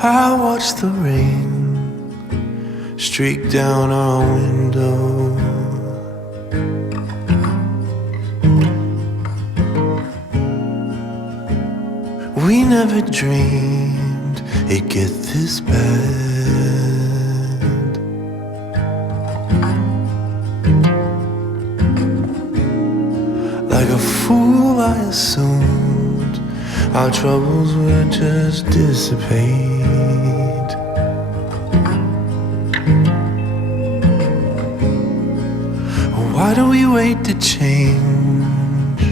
I watch the rain streak down our window. We never dreamed it'd get this bad. Like a fool I assumed our troubles would just dissipate. Why do we wait to change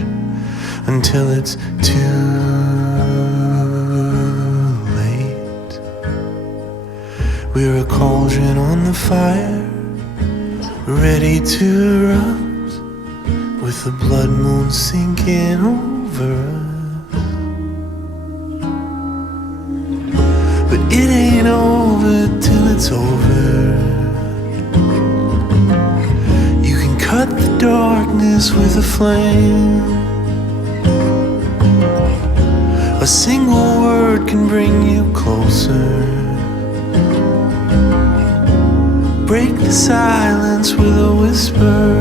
until it's too late? We're a cauldron on the fire, ready to erupt, with the blood moon sinking over us. But it ain't over till it's over. You can cut the darkness with a flame. A single word can bring you closer. Break the silence with a whisper.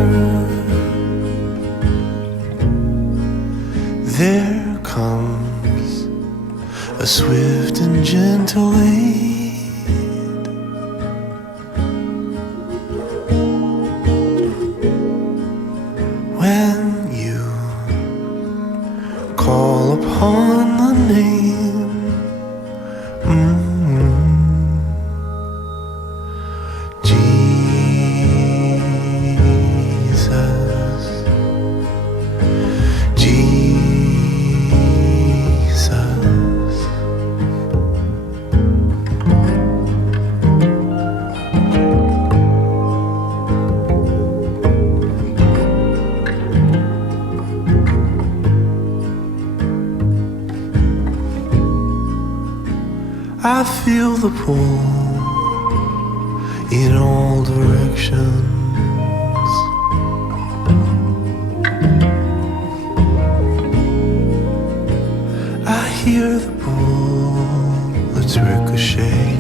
There comes a swift and gentle aid. When you call upon the name, Jesus, Jesus. I feel the pull in all directions. I hear the bullets ricochet.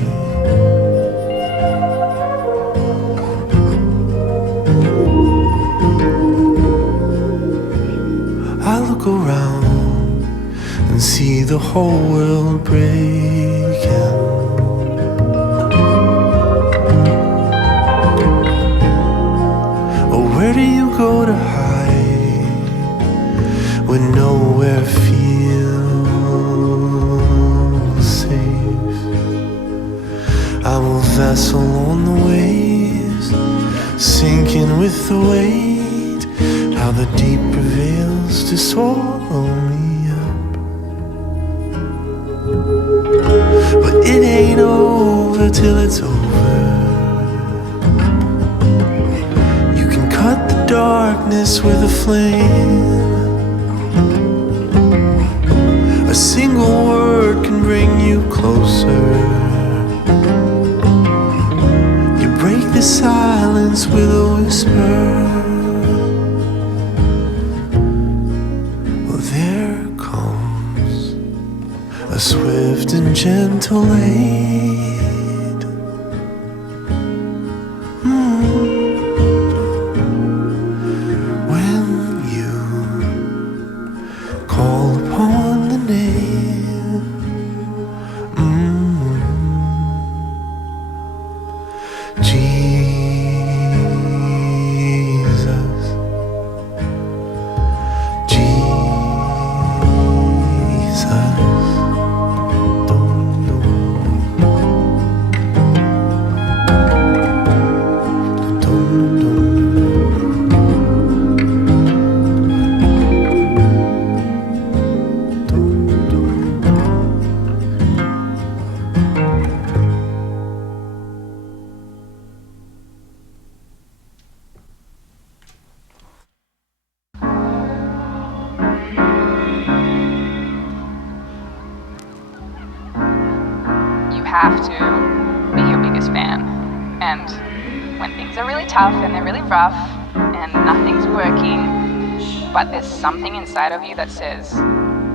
I look around and see the whole world breaking. Oh, where do you go to hide when nowhere feels safe? I'm a vessel on the waves, sinking with the weight. How the deep prevails to swallow me up. But it ain't over till it's over. You can cut the darkness with a flame. A single word can bring you closer. You break the silence with a whisper. Well, there comes a swift and gentle aid. When you call upon the name, Jesus, Jesus. Have to be your biggest fan. And when things are really tough and they're really rough and nothing's working, but there's something inside of you that says,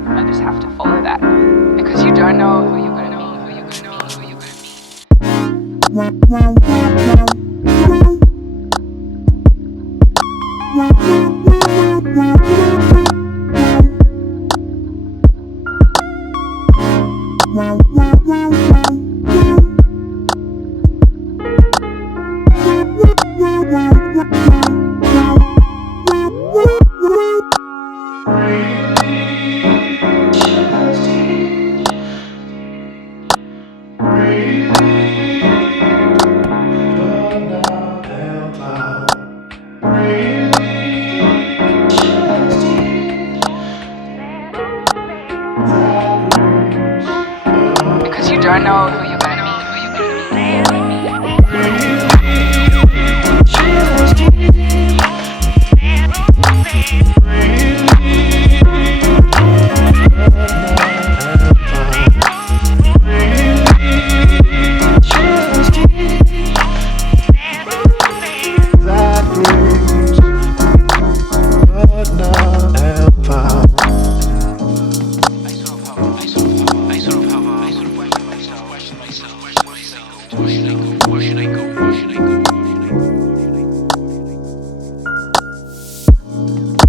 I just have to follow that. Because you don't know who you're gonna meet, who you're gonna meet, who Because you don't know who you're gonna meet.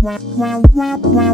Wow.